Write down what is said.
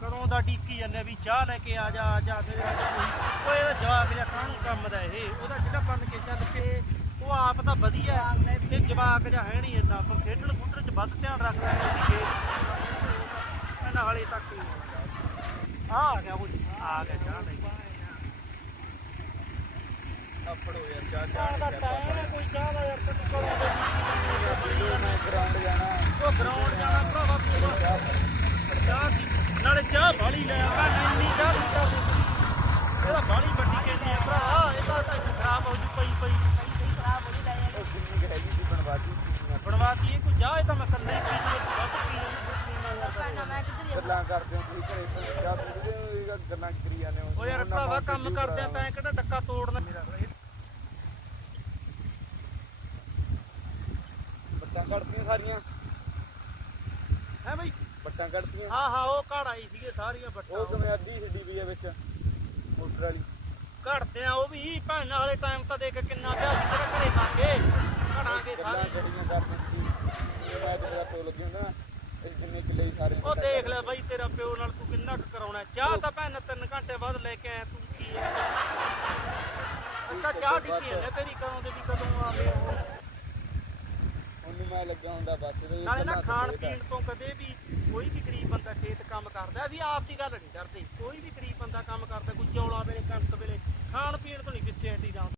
ਕਦੋਂ ਦਾ ਡੀਕੀ ਜਾਂਦੇ ਵੀ ਚਾਹ ਲੈ ਕੇ ਆ ਜਾ ਆ ਜਾ ਅੱਜ ਕੋਈ ਇਹਦਾ ਜਵਾਕ ਜਿਹਾ ਕਾਹਨੂੰ ਕੰਮ ਦਾ ਇਹ? ਉਹਦਾ ਜਿਹੜਾ ਬੰਨ ਕੇ ਚੱਲ ਕੇ ਉਹ ਆਪ ਤਾਂ ਵਧੀਆ ਤੇ ਜਵਾਕ ਜਿਹਾ ਹੈ ਨਹੀਂ ਇੰਨਾ ਪਰ ਖੇਡਣ ਖੁੱਡਣ ਚ ਵੱਧ ਧਿਆਨ ਰੱਖਦਾ ਹੈ ਖੇਡ ਇਹਨਾਂ ਹਾਲੇ ਤੱਕ ਹੀ ਆ ਆ ਗਿਆ ਉਹ ਆ ਗਿਆ ਚਾਹ ਲੈ ਆਪੜੋ ਯਾਰ ਜਾ ਚਾਹ ਦਾ ਟਾਈਮ ਹੈ ਕੋਈ ਚਾਹ ਦਾ ਯਾਰ ਤੈਨੂੰ ਕਦੋਂ ਦੇ ਮੈਂ ਗਰਾਊਂਡ ਜਾਣਾ ਉਹ ਗਰਾਊਂਡ ਜਾਣਾ ਭਰਾਵਾ ਤੂੰ ਤਾਂ। ਚਾਹ ਦੀ ਨਾਲੇ ਚਾਹ ਬਾਲੀ ਲੈ ਆ ਨੈਣੀ ਚਾਹ ਦੀ ਚਾਹ ਦੀ। ਇਹਦਾ ਬਾਲੀ ਵੱਡੀ ਕਹਿੰਦੀ ਆ ਭਰਾ ਇਹਦਾ ਤਾਂ ਖਰਾਬ ਹੋ ਜੂ ਪਈ ਪਈ। ਉਹ ਕਿੰਨੀ ਕੁ ਹੈਗੀ ਸੀ ਬਣਵਾਦੀ ਬਣਵਾਤੀ ਇਹ ਕੋਈ ਜਾ ਇਹ ਤਾਂ ਮੈਂ ਕੱਲੇ ਹੀ ਪੀਣੀ ਹੈ ਵੱਧ ਪੀਣੀ ਗੱਲਾਂ ਕਰਦੇ ਹੋ ਤੁਸੀਂ ਘਰੇ ਪੰਜਾਬ ਦੇ ਗੱਲਾਂ ਕਰੀ ਜਾਂਦੇ ਹੋ। ਉਹ ਯਾਰ ਭਰਾਵਾ ਕੰਮ ਕਰਦੇ ਆ ਤਾਂ ਕਿਹੜਾ ਡੱਕਾ ਤੋੜਨਾ। ਮੇਰਾ ਬੱਟਾਂ ਕੱਢਤੀਆਂ ਸਾਰੀਆਂ। ਹੈ ਬਈ? ਬੱਟਾਂ ਕੱਢਤੀਆਂ। ਹਾਂ ਹਾਂ ਉਹ ਘੜ ਆਈ ਸੀਗੇ ਸਾਰੀਆਂ ਉਹ ਬੱਟਾਂ ਕਿਵੇਂ ਅੱਧੀ ਛੱਡੀ ਪਈ ਆ ਵਿੱਚ ਮੋਟਰ ਵਾਲੀ। ਘੜਦੇ ਆ ਉਹ ਵੀ ਭੈਣ ਵਾਲੇ ਟਾਈਮ ਤਾਂ ਦੇਖ ਕਿੰਨਾ ਪਿਆ ਸੀ ਤੇਰਾ ਘਰੇ ਖਾਂਗੇ ਘੜਾਂਗੇ ਸਾਰੇ। ਛੜੀਆਂ ਕਰਦੇ ਸੀ ਮੈਂ ਲੱਗੇ ਹੁੰਦਾ ਨਾ ਇਹ ਜਿੰਨੇ ਕਿੱਲੇ ਸਾਰੇ ਉਹ ਦੇਖ ਲੈ ਬਾਈ ਤੇਰਾ ਪਿਓ ਨਾਲ ਤੂੰ ਕਿੰਨਾ ਕੁ ਕਰਾਉਣਾ। ਚਾਹ ਤਾਂ ਭੈਣ ਤਿੰਨ ਘੰਟੇ ਬਾਅਦ ਲੈ ਕੇ ਆਇਆ ਤੂੰ ਕੀ ਹੈ? ਅੱਛਾ ਚਾਹ ਦਿੱਤੀ ਹੈ ਤੇਰੀ ਕਦੋਂ ਦੇ ਵੀ ਕਦੋਂ ਆਵੇ ਉਹ ਉਹਨੂੰ ਮੈਂ ਲੱਗਾ ਹੁੰਦਾ ਬਸ ਨਾਲੇ ਨਾ ਖਾਣ। ਪੀਣ ਤੋਂ ਕਦੇ ਵੀ ਕੋਈ ਵੀ ਗਰੀਬ ਬੰਦਾ ਖੇਤ ਕੰਮ ਕਰਦਾ, ਅਸੀਂ ਆਪ ਦੀ ਗੱਲ ਨਹੀਂ ਕਰਦੇ। ਕੋਈ ਵੀ ਗਰੀਬ ਬੰਦਾ ਕੰਮ ਕਰਦਾ, ਕੋਈ ਚੌਲਾ ਵੇਲੇ, ਕਣਕ ਵੇਲੇ, ਖਾਣ ਪੀਣ ਤੋਂ ਨਹੀਂ ਪਿੱਛੇ ਹਟੀ ਜਾਂਦਾ।